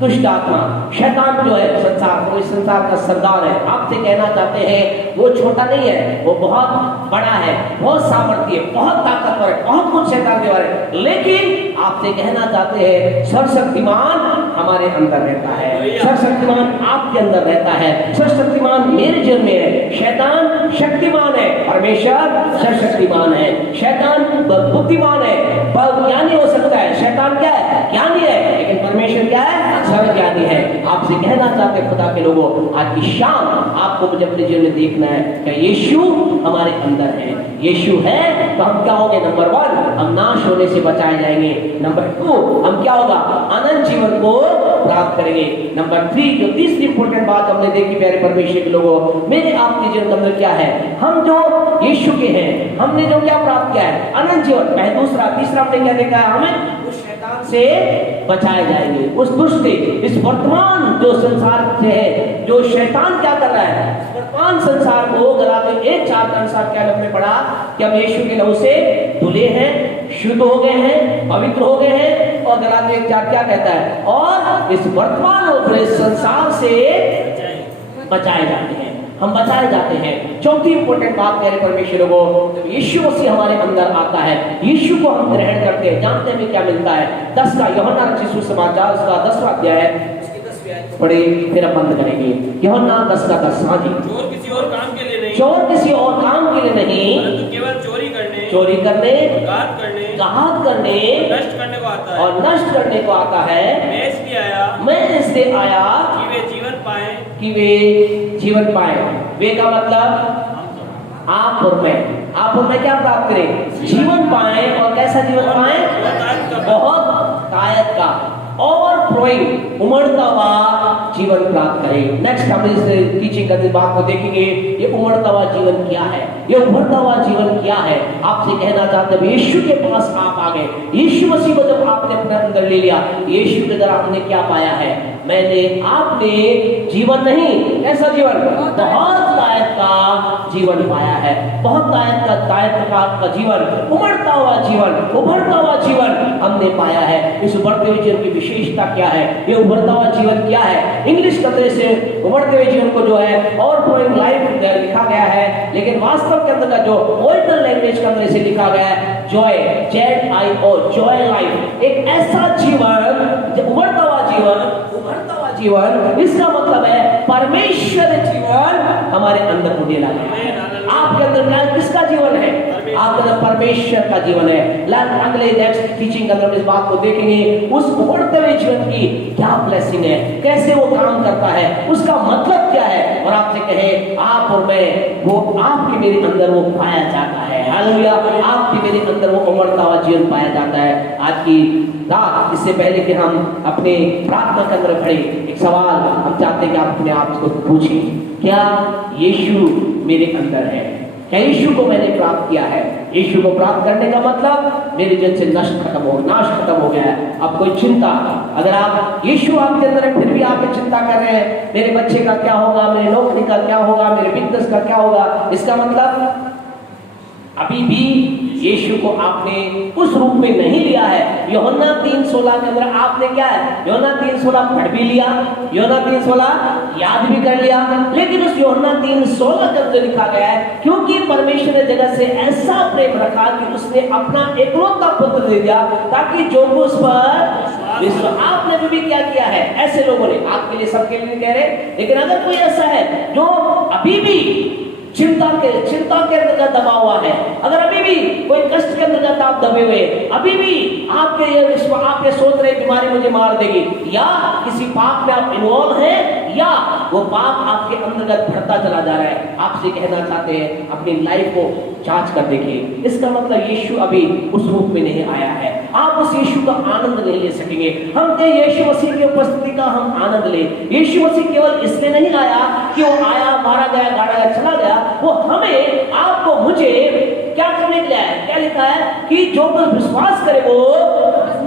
दुष्ट आत्मा। शैतान जो है संसार, वो इस संसार का सरदार है। आपसे कहना चाहते हैं वो छोटा नहीं है, वो बहुत बड़ा है, बहुत सामर्थ्य है, बहुत ताकतवर है, बहुत कुछ शैतान के बारे में। लेकिन आपसे कहना चाहते हैं सर्वशक्तिमान हमारे अंदर रहता है, सर्वशक्तिमान आपके अंदर रहता है, सर्वशक्तिमान मेरे जीवन में है। शैतान शक्तिमान है, परमेश्वर सर्वशक्तिमान है। शैतान बुद्धिमान है, ज्ञानी हो सकता है। शैतान क्या है? ज्ञानी है, लेकिन परमेश्वर क्या है? सर्वज्ञानी है। आपसे कहना चाहते हैं खुदा के लोगों, आज की शाम आपको मुझे अपने जीवन में देखना है कि यीशु हमारे अंदर है। यीशु है तो हम क्या होंगे? नंबर 1, हम नाश होने से बचाए जाएंगे। नंबर 2, हम क्या होगा? अनंत जीवन को प्राप्त करेंगे। नंबर 3, जो तीसरी इंपॉर्टेंट बात हमने देखी प्यारे परमेश्वर के लोगों, मेरे आपके जीवन के अंदर क्या है? हम जो यीशु के हैं, हमने जो क्या प्राप्त किया है? अनंत जीवन। दूसरा, तीसरा हमने क्या देखा है? हमें उस शैतान से बचाए जाएंगे, उस दुष्ट से, इस वर्तमान जो संसार से है, जो शैतान क्या कर रहा है इस वर्तमान संसार को। गलातियों 1:4 के अनुसार क्या हमने पढ़ा कि हम यीशु के लहू से धुले हैं, शुद्ध हो गए हैं, पवित्र हो गए हैं। और गलातियों 1:4 क्या कहता है? और इस वर्तमान और इस संसार से बचाए जाते हैं, हम बचाए जाते हैं। चौथी इंपॉर्टेंट बात प्यारे परमेश्वर को, जब यीशु मसीह हमारे अंदर आता है, यीशु को हम ग्रहण करते हैं, जानते हैं क्या मिलता है। 10 का यूहन्ना रचित सुसमाचार उसका 10वां अध्याय है, उसकी 10वीं आयत पढ़े, फिर हम बंद करेंगे। यूहन्ना 10 का 10। हाँ जी, चोर किसी और काम के लिए नहीं, चोर किसी और काम के लिए नहीं, परंतु केवल चोरी करने, घात करने, नष्ट करने को आता है, और नष्ट करने को आता है। मैं इसलिए आया कि वे जीवन पाए, कि वे जीवन पाए। वे का मतलब आप और मैं, आप और मैं क्या प्राप्त करें? जीवन पाए। और कैसा जीवन पाए? बहुत ताकत का, ओवरफ्लोइंग, उमड़ता हुआ जीवन प्राप्त करें। नेक्स्ट हम इस टीचिंग करते बात को देखेंगे, ये उमड़ता हुआ जीवन क्या है, ये उभरता हुआ जीवन क्या है। आपसे कहना चाहते हैं यीशु के पास आप आ गए, यीशु मसीह को जब आपने अपने अंदर ले लिया, यीशु के द्वारा हमने क्या पाया है? आपने जीवन नहीं, ऐसा जीवन, बहुत ताकत का जीवन पाया है, बहुत ताकत का जीवन, उमड़ता हुआ जीवन, उभरता हुआ जीवन हमने पाया है। इस उभरते हुए जीवन की विशेषता क्या है? ये उभरता हुआ जीवन क्या है? इंग्लिश कतरे से उभरते हुए जीवन को जो है और फ्लोइंग लाइफ लिखा गया है, लेकिन वास्तव के अंदर का जो ओरिजिनल लैंग्वेज के अंदर से लिखा गया है जॉय, ZIO, जॉय लाइफ। एक ऐसा जीवन, उभरता हुआ जीवन, इसका मतलब है परमेश्वर जीवन हमारे अंदर होने लगा। आपके अंदर क्या, किसका जीवन है? आपके अंदर परमेश्वर का जीवन है। अगले नेक्स्ट टीचिंग अंदर इस बात को देखेंगे, उस उभरते हुए जीवन की क्या ब्लेसिंग है, कैसे वो काम करता है, उसका मतलब क्या है। और आपसे कहे आप और मैं, वो आपके मेरे अंदर वो पाया जाता है। हालेलुया, आपके मेरे अंदर वो उमड़ता हुआ जीवन पाया जाता है। आज की रात, इससे पहले कि हम अपने प्रार्थना के अंदर खड़े, एक सवाल हम चाहते हैं कि आप अपने आप को पूछें, क्या यीशु मेरे अंदर है? क्या यीशु को मैंने प्राप्त किया है? यीशु को प्राप्त करने का मतलब मेरे जन से नाश खत्म हो गया है। अब कोई चिंता, अगर आप यीशु आपके अंदर है फिर भी आप चिंता कर रहे हैं, मेरे बच्चे का क्या होगा, मेरे नौकरी का क्या होगा, मेरे बिजनेस का क्या होगा, इसका मतलब अभी भी यीशु को आपने उस रूप में नहीं लिया है। यूहन्ना 3:16 के अंदर आपने क्या है? यूहन्ना 3:16 पढ़ भी लिया, यूहन्ना 3:16 याद भी कर लिया, लेकिन उस यूहन्ना 3:16 के अंदर लिखा गया है क्योंकि परमेश्वर ने जगत से ऐसा प्रेम रखा कि उसने अपना एकलौता पुत्र दे दिया ताकि जो उस पर विश्वास। आपने भी क्या किया है? ऐसे लोगों ने, आपके लिए सबके लिए कह रहे, लेकिन अगर कोई ऐसा है जो अभी भी चिंता के अंतर्गत दबा हुआ है, अगर अभी भी कोई कष्ट के अंतर्गत आप दबे हुए, अभी भी आपके सोच रहे बीमारी मुझे मार देगी, या किसी पाप में आप इन्वॉल्व हैं, या वो पाप आपके अंतर्गत बढ़ता चला जा रहा है। आपसे कहना चाहते हैं अपनी लाइफ को जांच कर देखिए। इसका मतलब यीशु अभी उस रूप में नहीं आया है। आप उस यीशु का आनंद नहीं ले सकेंगे। हम तो यीशु मसीह की उपस्थिति का हम आनंद ले। यीशु मसीह केवल इसलिए नहीं आया कि वो आया, मारा गया, गाड़ा गया, चला गया। वो हमें, आपको, मुझे क्या करने के लिए आया? क्या लिखा है कि जो कोई विश्वास करे वो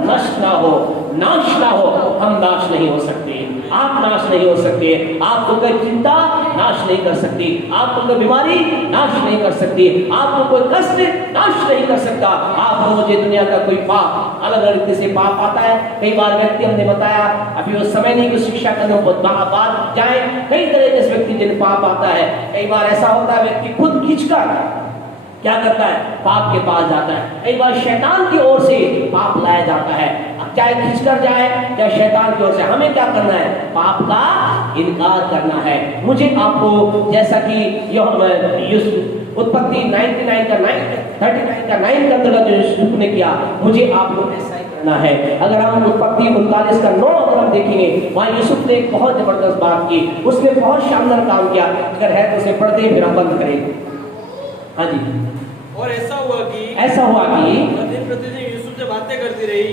नष्ट ना हो, नाश ना हो। हम नाश नहीं हो सकते, आप नाश नहीं हो सकते, आपको कोई चिंता नाश नहीं कर सकती, आपको कोई बीमारी नाश नहीं कर सकती, आपको कोई कष्ट नाश नहीं कर सकता। आपको मुझे दुनिया का कोई पाप, अलग अलग रीति से पाप आता है। कई बार व्यक्ति, हमने बताया अभी वो समय नहीं कि शिक्षा करने बात जाए, कई तरह के व्यक्ति जिन पाप आता है। कई बार ऐसा होता है व्यक्ति खुद खींचकर क्या करता है, पाप के पास जाता है। कई बार शैतान की ओर से पाप लाया जाता है, चाहे खींचकर जाए चाहे शैतान की ओर से। हमें क्या करना है? पाप का इनकार करना है। मुझे आपको, जैसा कि उत्पत्ति 39 का 9 के अंतर्गत जो यूसुफ ने किया, मुझे आपको ऐसा ही करना है। अगर हम उत्पत्ति 39 का 9 अगर हम देखेंगे, वहां यूसुफ ने एक बहुत जबरदस्त बात की, उसने बहुत शानदार काम किया। अगर है तो उसे पढ़ते फिर हम बंद करेंगे। हाँ जी। और ऐसा हुआ कि दिन प्रतिदिन यूसुफ से बातें करती रही,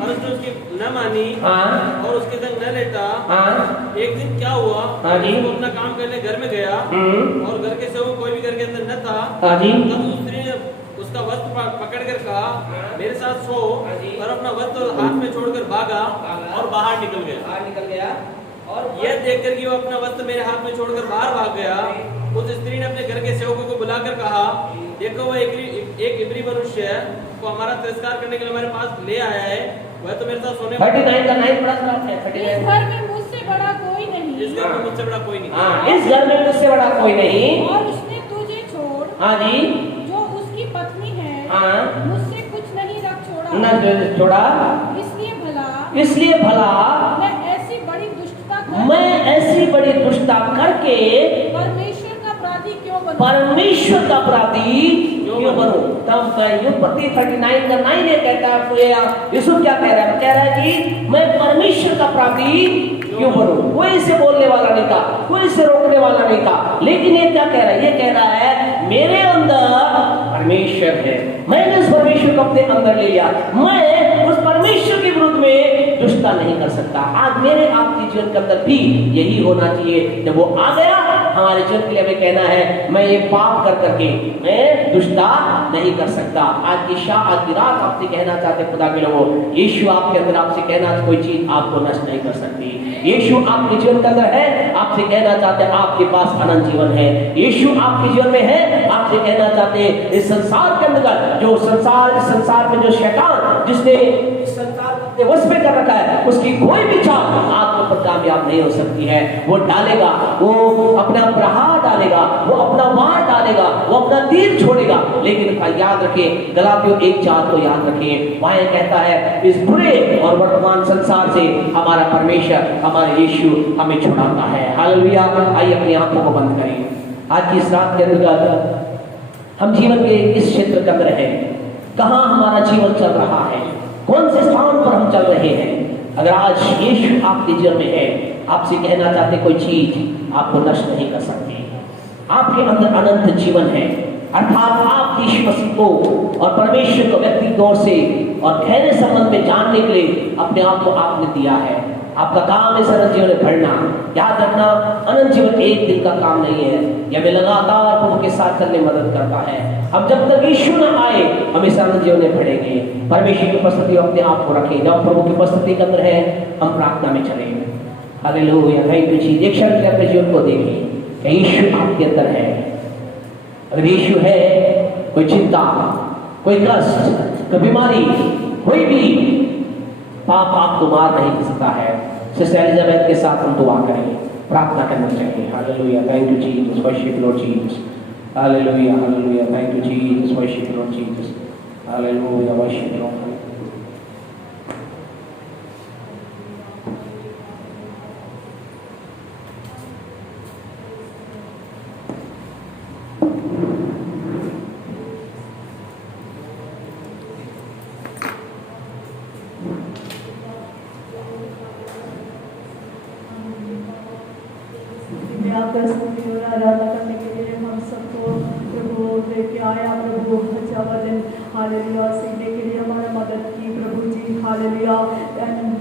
और उसने उसकी न मानी, और उसके संग न लेटा। एक दिन क्या हुआ, वो अपना काम करने घर में गया, और घर के सेवक कोई भी घर के अंदर न था। तब उस स्त्री ने उसका वस्त्र पकड़ कर कहा, मेरे साथ सो, और अपना वस्त्र हाथ में छोड़कर भागा और बाहर निकल गया। और यह देखकर कि वो अपना वस्त्र मेरे हाथ में छोड़कर बाहर भाग गया, उस स्त्री ने अपने घर के सेवकों को बुलाकर कहा, देखो वो एक इब्री मनुष्य है, वो हमारा तिरस्कार करने के लिए हमारे पास ले आया है। वह तो मेरे साथ सोने 39 का 9 पढ़ा था आपने। 39 इस घर में मुझसे बड़ा कोई नहीं। इस घर में मुझसे बड़ा कोई नहीं। इस घर में मुझसे बड़ा कोई नहीं। और उसने तुझे छोड़, जो उसकी पत्नी है, मुझसे कुछ नहीं रख छोड़ा। इसलिए भला मैं ऐसी बड़ी दुष्टता करके परमेश्वर का अपराधी क्यों बनूं? तब उत्पत्ति 39 का 9 ये कहता है, यूसुफ क्या कह रहा है? कह रहा है कि मैं परमेश्वर का अपराधी क्यों बनूं? कोई इसे बोलने वाला नहीं था, कोई इसे रोकने वाला नहीं था। लेकिन ये क्या कह रहा है? ये कह रहा है मेरे अंदर परमेश्वर है, मैंने उस परमेश्वर को अपने अंदर ले लिया, मैं उस परमेश्वर के विरुद्ध में दुष्टता नहीं कर सकता। आज मेरे आपके जीवन के अंदर भी यही होना चाहिए। जब वो आ गया हमारे जीवन के लिए, हमें कहना है मैं ये पाप कर करके मैं दुष्टता नहीं कर सकता। आज की रात आपसे कहना चाहते खुदा के लोगों, यीशु आपके अंदर, आपसे कहना कोई चीज आपको नष्ट नहीं कर सकती। यीशु आपके जीवन के अंदर है, आपसे कहना चाहते आपके पास अनंत जीवन है। यीशु आपके जीवन में है, आपसे कहना चाहते इस संसार के अंदर जो संसार में जो शैतान जिसने संसार के वश में कर रखा है, उसकी कोई भी चाल आपको पर कामयाब नहीं हो सकती है। वो डालेगा, वो अपना प्रहार डालेगा, वो अपना वार डालेगा, वो अपना तीर छोड़ेगा। लेकिन याद रखें, गलातियों 1:4 को याद रखें, वहां कहता है इस बुरे और वर्तमान संसार से हमारा परमेश्वर, हमारा यीशु हमें छुड़ाता है। हालेलुया। आइए अपनी आंखों को बंद करें। आज की इस रात के अंदर हम जीवन के इस क्षेत्र के अंदर है, कहां हमारा जीवन चल रहा है, कौन से स्थान पर हम चल रहे हैं। अगर आज यीशु आपके जीवन में है, आपसे कहना चाहते कोई चीज आपको नष्ट नहीं कर सकती। आपके अंदर अनंत जीवन है, अर्थात आप यीशु मसीह को और परमेश्वर को व्यक्ति तौर से और गहरे संबंध में जानने के लिए अपने आप को आपने दिया है। आपका काम है अनंत जीवन में बढ़ना। याद रखना, अनंत जीवन एक दिन का काम नहीं है, यह हमें लगातार प्रभु के साथ चलने में मदद करता है। हम जब तक यीशु न आए हमेशा अनंत जीवन में बढ़ेंगे। परमेश्वर की उपस्थिति अपने आप को रखें। जब प्रभु की उपस्थिति के अंदर है, हम प्रार्थना में चलेंगे। हालेलुया। थैंक यू जी। एक क्षण अपने जीवन को देखिए कि यीशु आपके अंदर है। अगर यीशु है, कोई चिंता, कोई कष्ट, कोई बीमारी, कोई भी पाप आपको मार नहीं सकता है। सिस्टर एलिजाबेथ के साथ हम दुआ करेंगे, प्रार्थना करना चाहिए। Hallelujah. Thank you Jesus. Worship Lord Jesus. Hallelujah. Hallelujah. Thank you Jesus. Worship Lord Jesus. Hallelujah. Worship Lord. में आकर स्तुति और आराधना करने के लिए हम सबको प्रभु लेके आया प्रभु अच्छा वचन हालेलुया सीखने के लिए हमारा मदद की प्रभु जी हालेलुया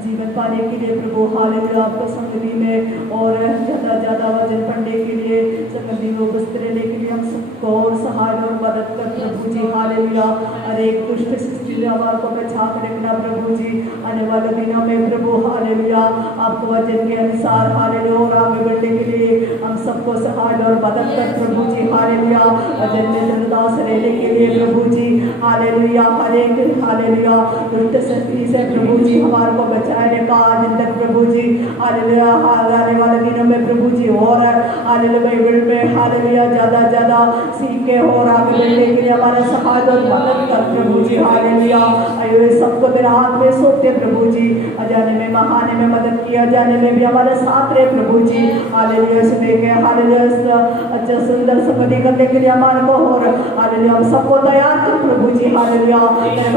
जीवन पाने के लिए प्रभु हालेलुया आपको संगति में और ज़्यादा वचन पढ़ने के लिए संगति में उपस्थित रहने के लिए हम सबको और सहाय और मदद कर प्रभु जी हालेलुया हर एक दुष्ट सृष्टि हमारे को बचा कर रखना प्रभु जी आने वाले दिनों में प्रभु हालेलुया आपको वचन के अनुसार हालेलुया और आगे बढ़ने के लिए हम सबको सहाय और मदद कर प्रभु जी हालेलुया वचन में दृढ़ता से रहने के लिए प्रभु जी हालेलुया हर एक हालेलुया दुष्ट शक्ति से प्रभु जी हमारे को बचाने का दिन तक प्रभु जी हालेलुया आने वाले दिनों में प्रभु जी और हालेलुया बाइबल में हालेलुया ज़्यादा सीख के और आगे बढ़ने के लिए हमारे सहाय और मदद कर प्रभु जी हालेलुया आइए सबको तेरे हाथ में सौंपते प्रभु जी अजाने में महाने में मदद किया जाने में भी हमारे साथ रहे प्रभु जी हालेलुया सुबह के हालेलुया अच्छा सुंदर संगति करने के लिए हमारे को और हालेलुया हम सबको तैयार कर प्रभु जी हालेलुया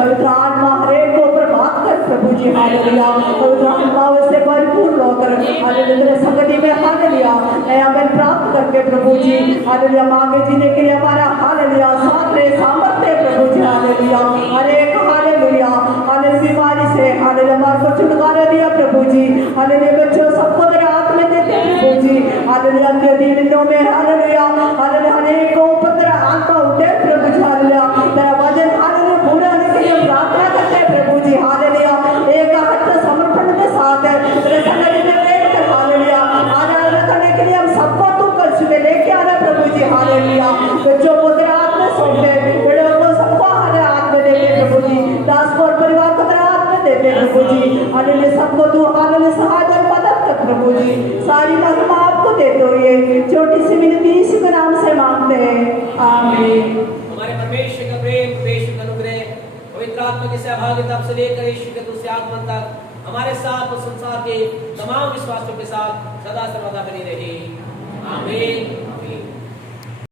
पवित्र आत्मा हर एक को ऊपर बात कर प्रभु जी हालेलुया पवित्र आत्मा से परिपूर्ण होकर हालेलुया संगति में हालेलुया नया बल प्राप्त करके प्रभु जी हालेलुया आगे जीने के लिए हमारा हालेलुया साथ रहे सामर्थ्य प्रभु जी हालेलुया हर एक हालेलुया हालेलुया बीमारी से हालेलुया हमारे को छुटकारा दिया प्रभु जी हालेलुया बच्चों सबको तेरे हाथ में देते प्रभु जी हालेलुया अंत्य दिनों में हालेलुया हालेलुया हर एक को ऊपर तेरा आत्मा उठे प्रभु जी हालेलुया तेरा वचन हालेलुया पूरा होने के लिए प्रार्थना करते प्रभु जी हालेलुया एक हट समर्पण के साथ तेरे संगति में बैठकर हालेलुया आराधना करने के लिए हम सबको तू कल सुबह लेके आना प्रभु जी हालेलुया बच्चों को तेरे हाथ में सौंप दे बड़े को सबको हमारे हाथ में देते प्रभु जी दास को और परिवार को तेरे हाथ में देते प्रभु जी हालेलुया सबको तू हालेलुया सहाय और मदद कर प्रभु जी सारी महिमा आपको देते हुए छोटी सी विनती यीशु के नाम से मांगते हैं आमीन। हमारे परमेश्वर का प्रेम परमेश्वर का अनुग्रह पवित्र आत्मा की सहभागिता से लेकर यीशु के दूसरे आगमन तक हमारे साथ और संसार के तमाम विश्वासियों के साथ सदा सर्वदा बनी रही आमीन।